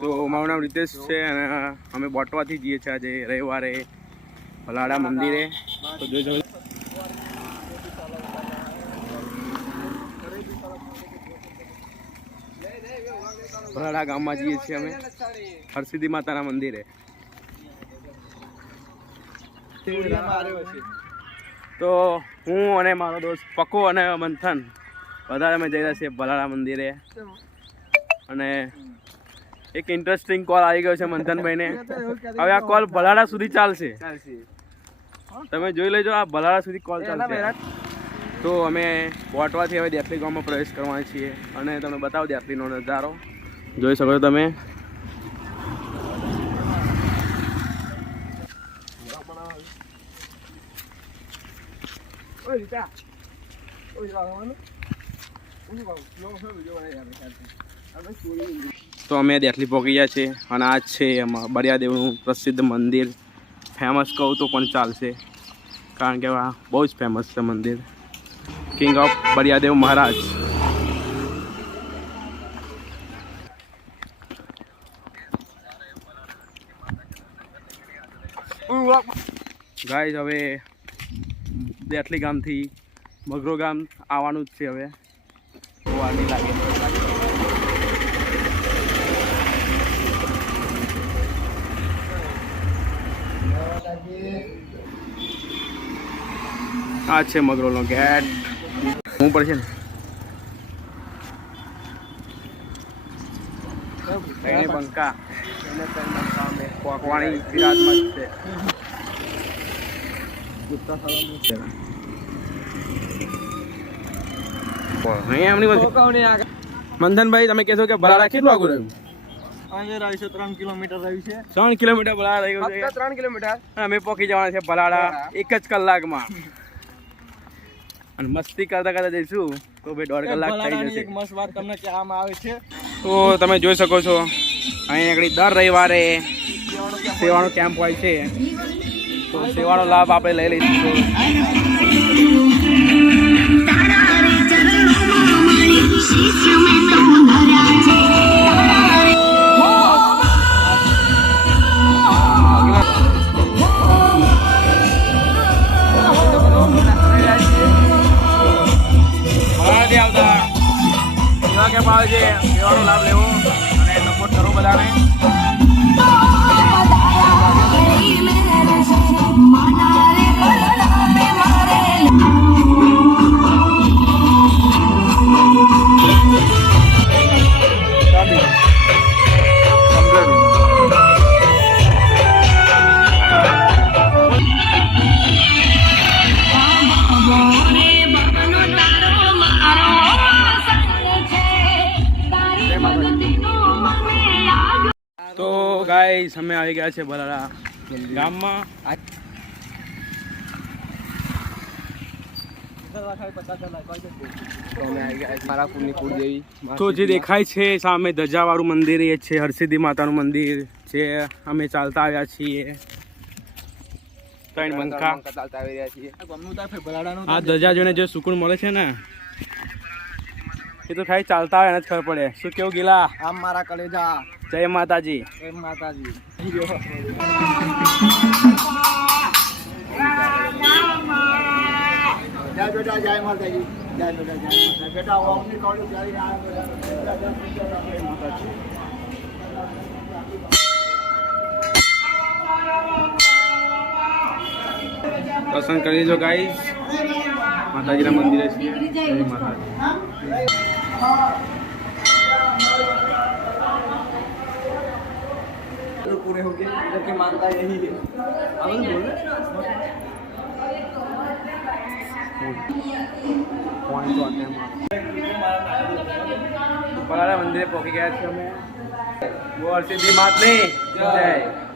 તો મારું નામ રીતેશ છે અને અમે બોટવાથી જઈએ છીએ આજે રવિવારે ભલાડા મંદિરે. તો જોઈ ભલાડા ગામમાં જઈએ છીએ અમે. હરસિદ્ધિ માતાના મંદિરે. તો હું અને મારો દોસ્ત પકો અને મંથન. વધારે અમે જઈ રહ્યા છીએ ભલાડા મંદિરે. અને એક ઇન્ટરેસ્ટિંગ કોલ આવી ગયો છે મંથનભાઈને. હવે આ કોલ ભલાડા સુધી ચાલશે. તમે જોઈ લેજો આ ભલાડા સુધી કોલ ચાલશે. તો અમે બોટવાથી હવે દેસલી ગામમાં પ્રવેશ કરવાના છીએ. અને તમને બતાવો દેસલીનો નજારો. જોઈ શકો છો તમે. તો અમે દેસલી પહોંચી ગયા છે અને આ છે એમાં બરિયાદેવનું પ્રસિદ્ધ મંદિર. ફેમસ કહું તો પણ ચાલશે. કારણ કે આ બહુ જ ફેમસ છે મંદિર. King of Bariyadev Maharaj. Guys હવે દેટલી ગામથી મગરો ગામ આવવાનું જ છે હવે. બહુ લાગે. આ છે મગરોનો ગેટ. હું પડશે ને? વિરાજમાન છે. નહીં એમની બધી મંથનભાઈ તમે કહેશો કે ભલાડા કેટલું આગળ રહ્યું? અહીંયા ત્રણ કિલોમીટર રહ્યું છે. ત્રણ કિલોમીટર ભલાડા રહ્યું છે. ત્રણ કિલોમીટર? અમે પહોંચી જવાના છે ભલાડા એક જ કલાકમાં. અને મસ્તી કરતા કરતા જઈશું તો ભાઈ દોઢ કલાક થઈ જશે. એક મસ્ત વાત તમને કહેવામાં આવે છે. તો તમે જોઈ શકો છો અહીં આગળ દર રવિવારે સેવાનો કેમ્પ હોય છે. તો સેવાનો લાભ આપણે લઈ લઈશું. સેવા આવે છે. સેવાનો લાભ લેવો અને સપોર્ટ કરો બધાને. ગાઈસ અમે આવી ગયા છે બલાડા ગામમાં. તો જે દેખાય છે સામે ધજાવાળું મંદિર એ છે હરસિદ્ધિ માતાનું મંદિર જે અમે ચાલતા આવ્યા છીએ. ત્રણ બંકા. આ ધજા જોઈને જે સુકૂન મળે છે ને એ તો ખાલી ચાલતા હોય એને જ ખબર પડે. શું કેવું ગીલા? આમ મારા કલેજા. જય માતાજી. જય બેટા જય માતાજી. જય બેટા જય બેટા ઓમની કોળી જય માતાજી. દર્શન કરી લેજો ગાઈ માતાજીના મંદિરે છીએ. જય માતાજી. पूरे हो गए जबकि मानता यही है अमल बोल बड़ा मंदिर पहुंच गया थे हमें वो हर सीधी बात नहीं जय